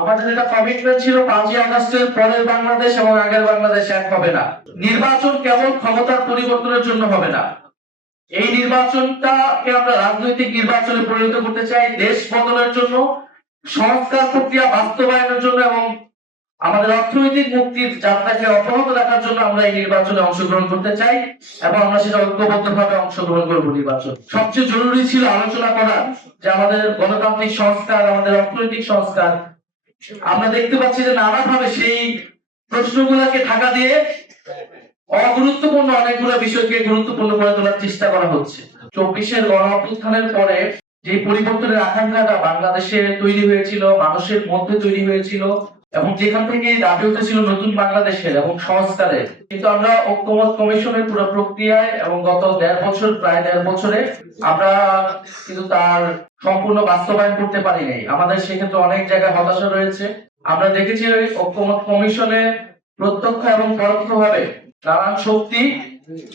আমাদের একটা কমিটমেন্ট ছিল 5ই আগস্টের পরের বাংলাদেশ এবং আগের বাংলাদেশ এক হবে না। নির্বাচন কেবল ক্ষমতার পরিবর্তনের জন্য হবে না। এই নির্বাচনটাকে আমরা রাজনৈতিক নির্বাচনে পরিণত করতে চাই দেশ বদলের জন্য, সংস্কার প্রক্রিয়া বাস্তবায়নের জন্য এবং আমাদের অর্থনৈতিক মুক্তির যাত্রাকে অব্যাহত রাখার জন্য আমরা এই নির্বাচনে অংশগ্রহণ করতে চাই এবং আমরা সেটা ঐক্যবদ্ধভাবে অংশগ্রহণ করব। নির্বাচন সবচেয়ে জরুরি ছিল আলোচনা করা যে আমাদের গণতান্ত্রিক সংস্কার, আমাদের অর্থনৈতিক সংস্কার। আমরা দেখতে পাচ্ছি যে নানাভাবে সেই প্রশ্নগুলোকে ঢাকা দিয়ে অগুরুত্বপূর্ণ অনেকগুলো বিষয়কে গুরুত্বপূর্ণ করে তোলার চেষ্টা করা হচ্ছে। 24-এর গণ অভ্যুত্থানের পরে যে পরিবর্তনের আকাঙ্ক্ষাটা বাংলাদেশে তৈরি হয়েছিল, মানুষের মধ্যে তৈরি হয়েছিল এবং যেখান থেকে দাবি উঠেছিল নতুন বাংলাদেশের এবং সংস্কারের, কিন্তু আমরা ঐক্যমত কমিশনের পুরো প্রক্রিয়ায় এবং গত প্রায় দেড় বছরে আমরা কিন্তু তার সম্পূর্ণ বাস্তবায়ন করতে পারি নাই। আমাদের সেক্ষেত্রে অনেক জায়গায় হতাশা রয়েছে। আমরা দেখেছি ঐক্যমত কমিশনে প্রত্যক্ষ এবং পরোক্ষভাবে নানান শক্তি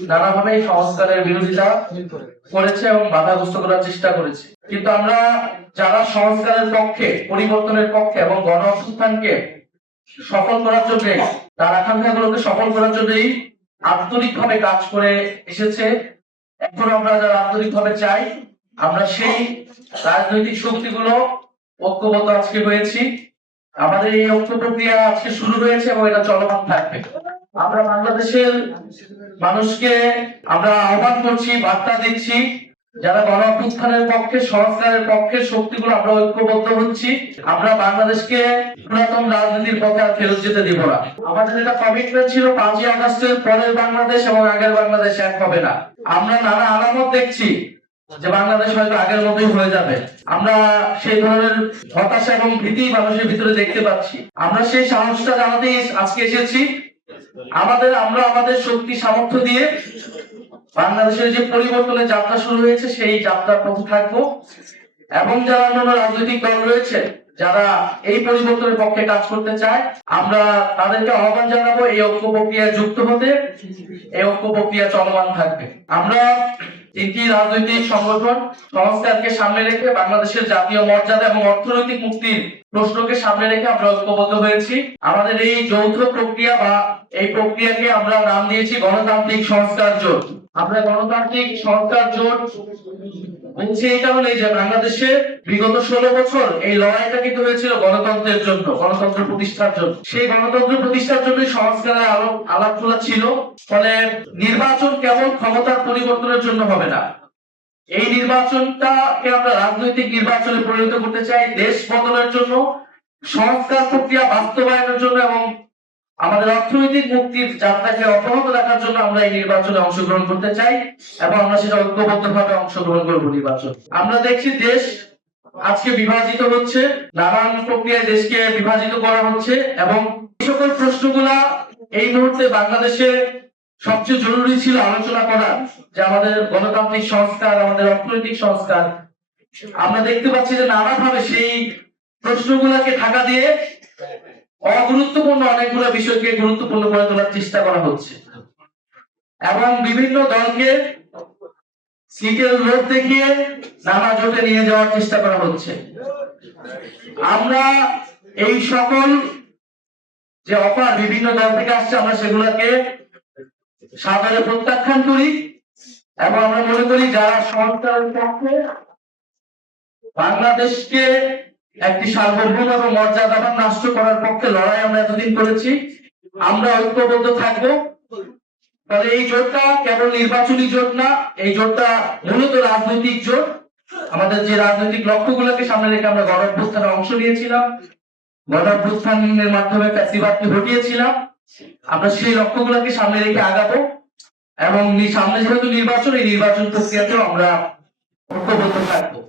নানাভাবে সংস্কারের বিরোধিতা করেছে এবং বাধাগ্রস্ত করার চেষ্টা করেছে। কিন্তু আমরা যারা সংস্কারের পক্ষে, পরিবর্তনের পক্ষে এবং গণ অভ্যুত্থানকে সফল করার জন্য, তার আকাঙ্ক্ষাগুলোকে সফল করার জন্যই আন্তরিকভাবে কাজ করে এসেছে, এখন আমরা যারা আন্তরিকভাবে চাই, আমরা সেই রাজনৈতিক শক্তিগুলো ঐক্যবদ্ধ আজকে হয়েছি। আমাদের এই ঐক্য প্রক্রিয়া আজকে শুরু হয়েছে এবং এটা চলমান থাকবে। আমরা বাংলাদেশের মানুষকে আমরা আহ্বান করছি, বার্তা দিচ্ছি, যারা গণ অভ্যুত্থানের পক্ষে, সংস্কারের পক্ষে শক্তিগুলো আমরা ঐক্যবদ্ধ হচ্ছি। আমরা বাংলাদেশকে পুরাতন রাজনীতির পথে আর ফেরত যেতে দিব না। আমাদের একটা কমিটমেন্ট ছিল 5ই আগস্টের পরের বাংলাদেশ এবং আগের বাংলাদেশ এক হবে না। আমরা নানা আলামত দেখছি যে বাংলাদেশ হয়তো আগের মতোই হয়ে যাবে। আমরা সেই ধরনের হতাশা এবং ভীতি মানুষের ভিতরে দেখতে পাচ্ছি। আমরা সেই সাহসটা জানাতে আজকে এসেছি। আমরা আমাদের শক্তি সামর্থ্য দিয়ে বাংলাদেশের যে পরিবর্তনের যাত্রা শুরু হয়েছে সেই যাত্রার পথে থাকবো এবং যারা অন্যান্য রাজনৈতিক দল রয়েছে যারা এই পরিবর্তনের পক্ষে কাজ করতে চায়, আমরা তাদেরকে আহ্বান জানাবো এই ঐক্য প্রক্রিয়ায় যুক্ত হতে। এই ঐক্য প্রক্রিয়া চলমান থাকবে। আমরা তিনটি রাজনৈতিক সংগঠন সংস্কারকে সামনে রেখে বাংলাদেশের জাতীয় মর্যাদা এবং অর্থনৈতিক মুক্তির প্রশ্নকে সামনে রেখে আমরা ঐক্যবদ্ধ হয়েছি। আমাদের এই যৌথ প্রক্রিয়া বা এই প্রক্রিয়াকে আমরা নাম দিয়েছি গণতান্ত্রিক সংস্কার জোট। আমরা গণতান্ত্রিক সংস্কার জোট বলছি এই কারণে যে বাংলাদেশে বিগত 16 বছর এই লড়াইটা কিন্তু হয়েছিল গণতন্ত্রের জন্য, গণতন্ত্র প্রতিষ্ঠার জন্য। সেই গণতন্ত্র প্রতিষ্ঠার জন্য সংস্কারের আলাপ খোলা ছিল। ফলে নির্বাচন কেবল ক্ষমতার পরিবর্তনের জন্য হবে না। এই নির্বাচনটাকে আমরা রাজনৈতিক নির্বাচনে পরিণত করতে চাই দেশ বদলের জন্য, সংস্কার প্রক্রিয়া বাস্তবায়নের জন্য এবং আমাদের অর্থনৈতিক মুক্তির যাত্রাকে অব্যাহত রাখার জন্য আমরা এই নির্বাচনে অংশগ্রহণ করতে চাই এবং আমরা সেটা ঐক্যবদ্ধভাবে অংশগ্রহণ করব। নির্বাচন আমরা দেখছি দেশ আজকে বিভাজিত হচ্ছে, নানান প্রক্রিয়ায় দেশকে বিভাজিত করা হচ্ছে এবং এই সকল প্রশ্নগুলা এই মুহূর্তে বাংলাদেশে সবচেয়ে জরুরি ছিল আলোচনা করা যে আমাদের গণতান্ত্রিক সংস্কার, আমাদের অর্থনৈতিক সংস্কার। আমরা দেখতে পাচ্ছি যে নানাভাবে সেই প্রশ্নগুলোকে ঢাকা দিয়ে অগুরুত্বপূর্ণ অনেকগুলো বিষয়কে গুরুত্বপূর্ণ করে তোলার চেষ্টা করা হচ্ছে এবং বিভিন্ন দলকে সিটের লোভ দেখিয়ে নানা জোটে নিয়ে যাওয়ার চেষ্টা করা হচ্ছে। আমরা এই সকল যে অফার বিভিন্ন দল থেকে আসছে, আমরা সেগুলোকে সাদরে প্রত্যাখ্যান করি এবং আমরা মনে করি যারা সংস্কারের পক্ষে, বাংলাদেশকে একটি সার্বভৌম এবং মর্যাদাবান রাষ্ট্র করার পক্ষে লড়াই আমরা এতদিন করেছি, আমরা ঐক্যবদ্ধ থাকবো। তাহলে এই জোটটা কেবল নির্বাচনী জোট না, এই জোটটা মূলত রাজনৈতিক জোট। আমাদের যে রাজনৈতিক লক্ষ্যগুলোকে সামনে রেখে আমরা গণ অভ্যুত্থানে অংশ নিয়েছিলাম, গণ অভ্যুত্থানের মাধ্যমে ফ্যাসিবাদকে হটিয়েছিলাম, আমরা সেই লক্ষ্যগুলোকে সামনে রেখে আগাবো এবং সামনে যেহেতু নির্বাচন, এই নির্বাচন প্রক্রিয়াতেও আমরা ঐক্যবদ্ধ থাকবো।